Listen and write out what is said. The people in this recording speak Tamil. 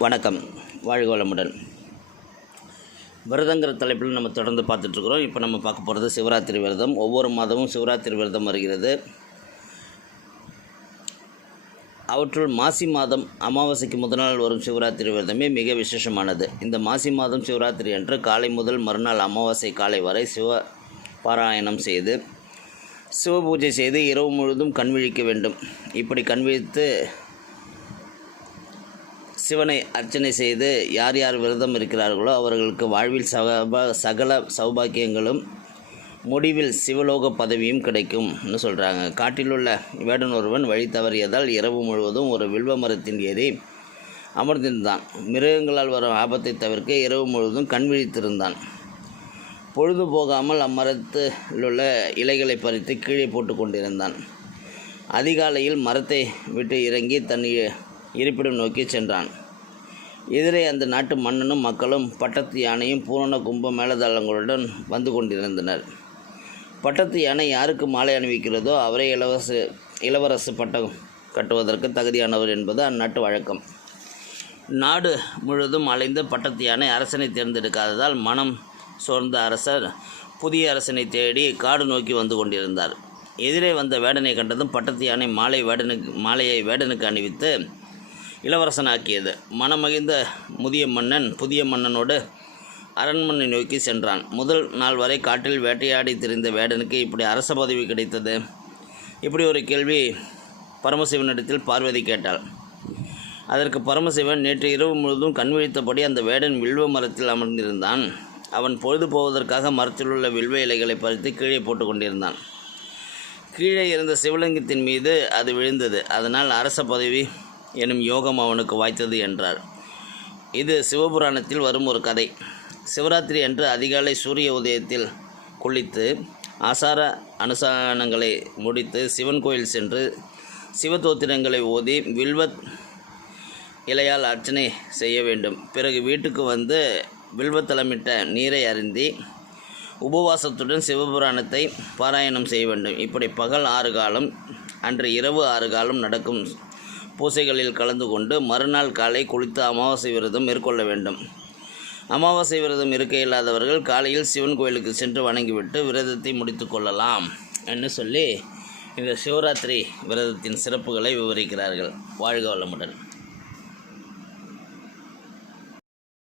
வணக்கம். வாழ்க வளமுடன் விரதங்கிற தலைப்பில் நம்ம தொடர்ந்து பார்த்துட்ருக்குறோம். இப்போ நம்ம பார்க்க போகிறது சிவராத்திரி விரதம். ஒவ்வொரு மாதமும் சிவராத்திரி விரதம் வருகிறது. அவற்றுள் மாசி மாதம் அமாவாசைக்கு முதல் நாள் வரும் சிவராத்திரி விரதமே மிக விசேஷமானது. இந்த மாசி மாதம் சிவராத்திரி அன்று காலை முதல் மறுநாள் அமாவாசை காலை வரை சிவ பாராயணம் செய்து சிவ பூஜை செய்து இரவு முழுவதும் கண் விழிக்க வேண்டும். இப்படி கண் விழித்து சிவனை அர்ச்சனை செய்து யார் யார் விரதம் இருக்கிறார்களோ அவர்களுக்கு வாழ்வில் சகப சகல சௌபாக்கியங்களும் முடிவில் சிவலோக பதவியும் கிடைக்கும்னு சொல்கிறாங்க காட்டிலுள்ள வேடன் ஒருவன் வழி தவறியதால் இரவு முழுவதும் ஒரு வில்வ மரத்தின் ஏறி அமர்ந்திருந்தான். மிருகங்களால் வரும் ஆபத்தை தவிர்க்க இரவு முழுவதும் கண் விழித்திருந்தான். பொழுது போகாமல் அம்மரத்தில் உள்ள இலைகளை பறித்து கீழே போட்டு கொண்டிருந்தான். அதிகாலையில் மரத்தை விட்டு இறங்கி தன் இருப்பிடம் நோக்கி சென்றான். எதிரே அந்த நாட்டு மன்னனும் மக்களும் பட்டத்து யானையும் பூரண கும்ப மேலதாளங்களுடன் வந்து கொண்டிருந்தனர். பட்டத்து யானை யாருக்கு மாலை அணிவிக்கிறதோ அவரே இளவரசு இளவரசு பட்டம் கட்டுவதற்கு தகுதியானவர் என்பது அந்நாட்டு வழக்கம். நாடு முழுவதும் அலைந்து பட்டத்து யானை அரசனை தேர்ந்தெடுக்காததால் மனம் சோர்ந்த அரசர் புதிய அரசனை தேடி காடு நோக்கி வந்து கொண்டிருந்தார். எதிரே வந்த வேடனை கண்டதும் பட்டத்து யானை மாலை வேடனுக்கு மாலையை வேடனுக்கு அணிவித்து இளவரசனாக்கியது. மனமகிழ்ந்த முதிய மன்னன் புதிய மன்னனோடு அரண்மனை நோக்கி சென்றான். முதல் நாள் வரை காட்டில் வேட்டையாடி திரிந்த வேடனுக்கு இப்படி அரச பதவி கிடைத்தது? இப்படி ஒரு கேள்வி பரமசிவனிடத்தில் பார்வதி கேட்டாள். அதற்கு பரமசிவன் நேற்று இரவு முழுவதும் கண் விழித்தபடி அந்த வேடன் வில்வ மரத்தில் அமர்ந்திருந்தான். அவன் பொழுது போவதற்காக மரத்தில் உள்ள வில்வ இலைகளை பறித்து கீழே போட்டு கொண்டிருந்தான். கீழே இருந்த சிவலிங்கத்தின் மீது அது விழுந்தது. அதனால் அரச பதவி எனும் யோகம் அவனுக்கு வாய்த்தது என்றார். இது சிவபுராணத்தில் வரும் ஒரு கதை. சிவராத்திரி அன்று அதிகாலை சூரிய உதயத்தில் குளித்து ஆசார அனுசானங்களை முடித்து சிவன் கோயில் சென்று சிவதோத்திரங்களை ஓதி வில்வத் இலையால் அர்ச்சனை செய்ய வேண்டும். பிறகு வீட்டுக்கு வந்து வில்வத்தலமிட்ட நீரை அருந்தி உபவாசத்துடன் சிவபுராணத்தை பாராயணம் செய்ய வேண்டும். இப்படி பகல் ஆறு காலம் அன்று இரவு ஆறு காலம் நடக்கும் பூசைகளில் கலந்து கொண்டு மறுநாள் காலை குளித்து அமாவாசை விரதம் மேற்கொள்ள வேண்டும். அமாவாசை விரதம் இருக்க இல்லாதவர்கள் காலையில் சிவன் கோயிலுக்கு சென்று வணங்கிவிட்டு விரதத்தை முடித்து கொள்ளலாம் என்று சொல்லி இந்த சிவராத்திரி விரதத்தின் சிறப்புகளை விவரிக்கிறார்கள். வாழ்க வளமுடன்.